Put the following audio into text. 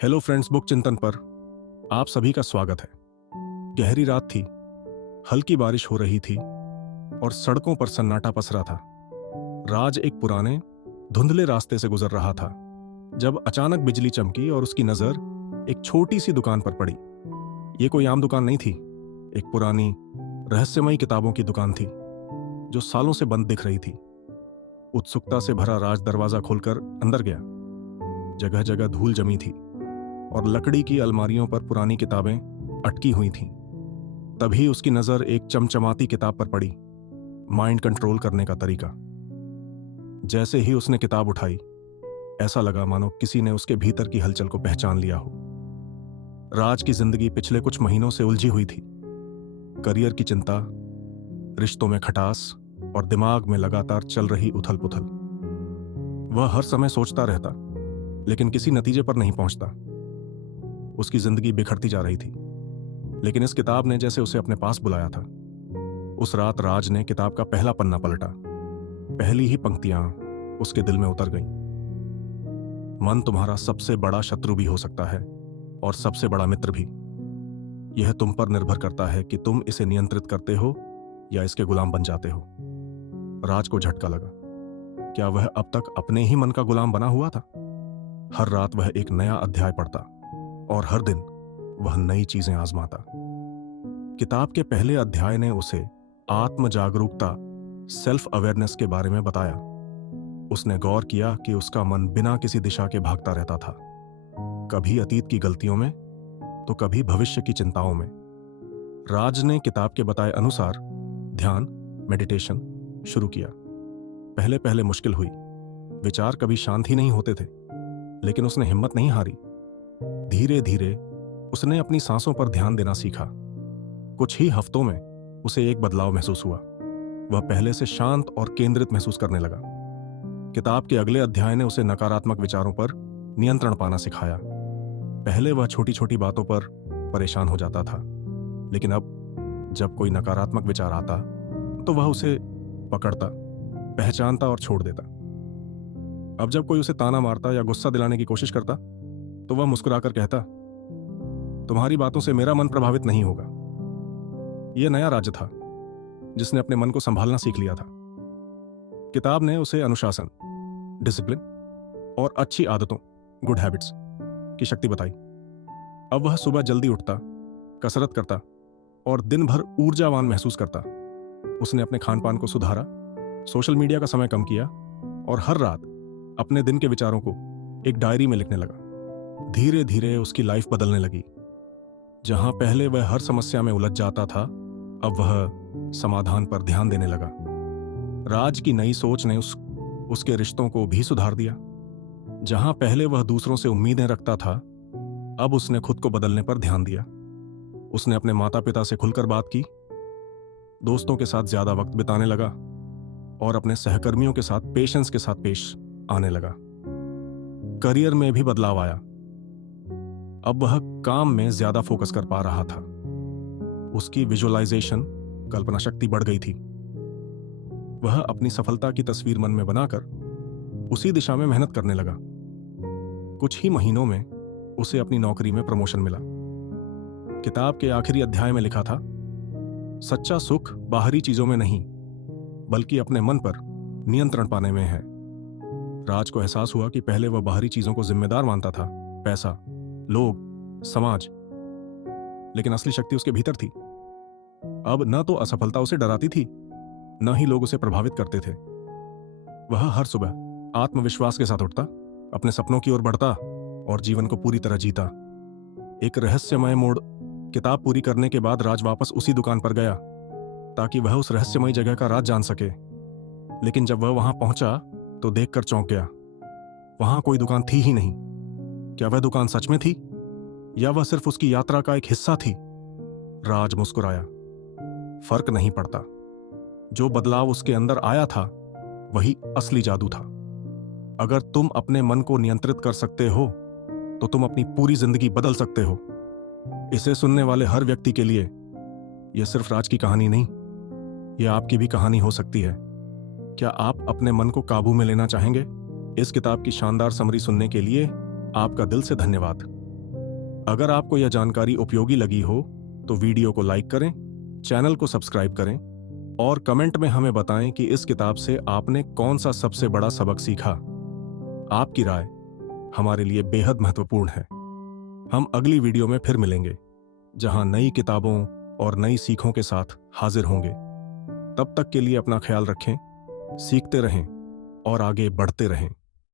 Hello friends, book चिंतन पर आप सभी का स्वागत है। गहरी रात थी, हल्की बारिश हो रही थी और सड़कों पर सन्नाटा पसरा था। राज एक पुराने धुंधले रास्ते से गुजर रहा था जब अचानक बिजली चमकी और उसकी नजर एक छोटी सी दुकान पर पड़ी। ये कोई आम दुकान नहीं थी, एक पुरानी रहस्यमयी किताबों की दुकान थी जो सालों से बंद दिख रही थी। उत्सुकता से भरा राज दरवाजा खोलकर अंदर गया। जगह जगह धूल जमी थी और लकड़ी की अलमारियों पर पुरानी किताबें अटकी हुई थीं। तभी उसकी नजर एक चमचमाती किताब पर पड़ी, माइंड कंट्रोल करने का तरीका। जैसे ही उसने किताब उठाई, ऐसा लगा मानो किसी ने उसके भीतर की हलचल को पहचान लिया हो। राज की जिंदगी पिछले कुछ महीनों से उलझी हुई थी। करियर की चिंता, रिश्तों में खटास और दिमाग में लगातार चल रही उथल पुथल। वह हर समय सोचता रहता, लेकिन किसी नतीजे पर नहीं पहुंचता। उसकी जिंदगी बिखरती जा रही थी, लेकिन इस किताब ने जैसे उसे अपने पास बुलाया था। उस रात राज ने किताब का पहला पन्ना पलटा। पहली ही पंक्तियां उसके दिल में उतर गईं। मन तुम्हारा सबसे बड़ा शत्रु भी हो सकता है और सबसे बड़ा मित्र भी। यह तुम पर निर्भर करता है कि तुम इसे नियंत्रित करते हो या इसके गुलाम बन जाते हो। राज को झटका लगा। क्या वह अब तक अपने ही मन का गुलाम बना हुआ था? हर रात वह एक नया अध्याय पढ़ता और हर दिन वह नई चीजें आजमाता। किताब के पहले अध्याय ने उसे आत्म जागरूकता, सेल्फ अवेयरनेस के बारे में बताया। उसने गौर किया कि उसका मन बिना किसी दिशा के भागता रहता था, कभी अतीत की गलतियों में तो कभी भविष्य की चिंताओं में। राज ने किताब के बताए अनुसार ध्यान, मेडिटेशन शुरू किया। पहले पहले मुश्किल हुई, विचार कभी शांत ही नहीं होते थे, लेकिन उसने हिम्मत नहीं हारी। धीरे धीरे उसने अपनी सांसों पर ध्यान देना सीखा। कुछ ही हफ्तों में उसे एक बदलाव महसूस हुआ। वह पहले से शांत और केंद्रित महसूस करने लगा। किताब के अगले अध्याय ने उसे नकारात्मक विचारों पर नियंत्रण पाना सिखाया। पहले वह छोटी छोटी बातों पर परेशान हो जाता था, लेकिन अब जब कोई नकारात्मक विचार आता तो वह उसे पकड़ता, पहचानता और छोड़ देता। अब जब कोई उसे ताना मारता या गुस्सा दिलाने की कोशिश करता तो वह मुस्कुराकर कहता, तुम्हारी बातों से मेरा मन प्रभावित नहीं होगा। यह नया राज्य था जिसने अपने मन को संभालना सीख लिया था। किताब ने उसे अनुशासन, डिसिप्लिन और अच्छी आदतों, गुड हैबिट्स की शक्ति बताई। अब वह सुबह जल्दी उठता, कसरत करता और दिन भर ऊर्जावान महसूस करता। उसने अपने खान पान को सुधारा, सोशल मीडिया का समय कम किया और हर रात अपने दिन के विचारों को एक डायरी में लिखने लगा। धीरे धीरे उसकी लाइफ बदलने लगी। जहां पहले वह हर समस्या में उलझ जाता था, अब वह समाधान पर ध्यान देने लगा। राज की नई सोच ने उसके रिश्तों को भी सुधार दिया। जहां पहले वह दूसरों से उम्मीदें रखता था, अब उसने खुद को बदलने पर ध्यान दिया। उसने अपने माता पिता से खुलकर बात की, दोस्तों के साथ ज्यादा वक्त बिताने लगा और अपने सहकर्मियों के साथ पेशेंस के साथ पेश आने लगा। करियर में भी बदलाव आया। अब वह काम में ज्यादा फोकस कर पा रहा था। उसकी विजुअलाइजेशन, कल्पना शक्ति बढ़ गई थी। वह अपनी सफलता की तस्वीर मन में बनाकर उसी दिशा में मेहनत करने लगा। कुछ ही महीनों में उसे अपनी नौकरी में प्रमोशन मिला। किताब के आखिरी अध्याय में लिखा था, सच्चा सुख बाहरी चीजों में नहीं, बल्कि अपने मन पर नियंत्रण पाने में है। राज को एहसास हुआ कि पहले वह बाहरी चीजों को जिम्मेदार मानता था, पैसा, लोग, समाज, लेकिन असली शक्ति उसके भीतर थी। अब न तो असफलता उसे डराती थी, न ही लोग उसे प्रभावित करते थे। वह हर सुबह आत्मविश्वास के साथ उठता, अपने सपनों की ओर बढ़ता और जीवन को पूरी तरह जीता। एक रहस्यमय मोड़। किताब पूरी करने के बाद राज वापस उसी दुकान पर गया ताकि वह उस रहस्यमयी जगह का राज जान सके। लेकिन जब वह वहां पहुंचा तो देखकर चौंक गया। वहां कोई दुकान थी ही नहीं। क्या वह दुकान सच में थी या वह सिर्फ उसकी यात्रा का एक हिस्सा थी? राज मुस्कुराया। फर्क नहीं पड़ता। जो बदलाव उसके अंदर आया था वही असली जादू था। अगर तुम अपने मन को नियंत्रित कर सकते हो तो तुम अपनी पूरी जिंदगी बदल सकते हो। इसे सुनने वाले हर व्यक्ति के लिए यह सिर्फ राज की कहानी नहीं, यह आपकी भी कहानी हो सकती है। क्या आप अपने मन को काबू में लेना चाहेंगे? इस किताब की शानदार समरी सुनने के लिए आपका दिल से धन्यवाद। अगर आपको यह जानकारी उपयोगी लगी हो तो वीडियो को लाइक करें, चैनल को सब्सक्राइब करें और कमेंट में हमें बताएं कि इस किताब से आपने कौन सा सबसे बड़ा सबक सीखा। आपकी राय हमारे लिए बेहद महत्वपूर्ण है। हम अगली वीडियो में फिर मिलेंगे, जहां नई किताबों और नई सीखों के साथ हाजिर होंगे। तब तक के लिए अपना ख्याल रखें, सीखते रहें और आगे बढ़ते रहें।